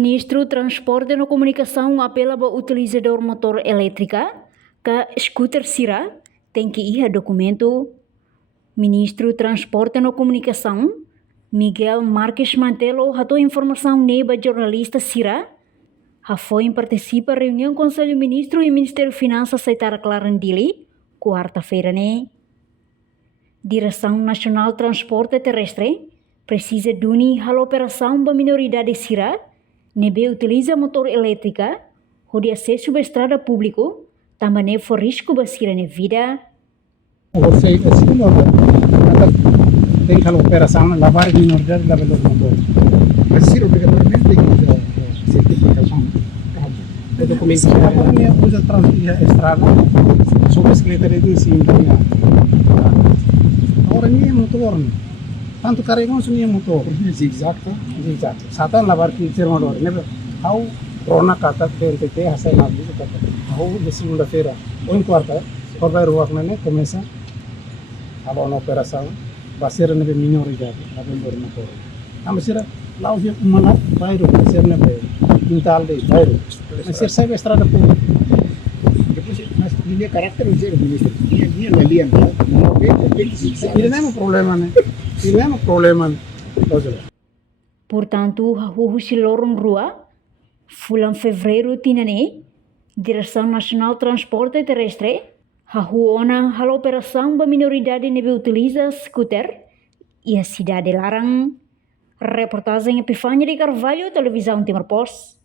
Ministro Transporte e Comunicação apela para o utilizador motor elétrica que scooter sira tem que ir a documento. Ministro Transporte e Comunicação Miguel Marques Mantelo hatou informação neba jornalista sira foi participa reunião Conselho Ministro e Ministério Finanças aceitar Clarendili quarta-feira né. Direção Nacional Transporte Terrestre precisa duni a operação da minoridade sira nebe utiliza motor elétrica onde acesso à estrada público também for risco basira na vida. Você tem que a operação lavar a minoridade da motor. Mas ser obrigatoriamente tem que certificação. O documento que usa a estrada, sua bicicleta reduzir. Agora nem motor, tanto carregam sem motor. Zigzag. Satan lavar que ser motor, né? How corona kata TNT hasil nabi kata. How de segunda-feira ou em quarta, por vai ruak né começa a uma operação, vai ser na minoridade, a vendedor motor. Mas será lá o dia malam vai ruak ser na quintal de vai ruak. Mas ser sai estrada pública. Mas dia caráter o dia ministro dia na linha não tem que zigzag. Ele não é um problema né? Ele não é um problema. Portanto, o silorong rua fulan fevereiro tinane Direção Nacional Transporte Terrestre hahuona hal operação da minoridade nebe utiliza scooter e a cidade larang. Reportagem Epifânia de Carvalho, Televisão Timor Post.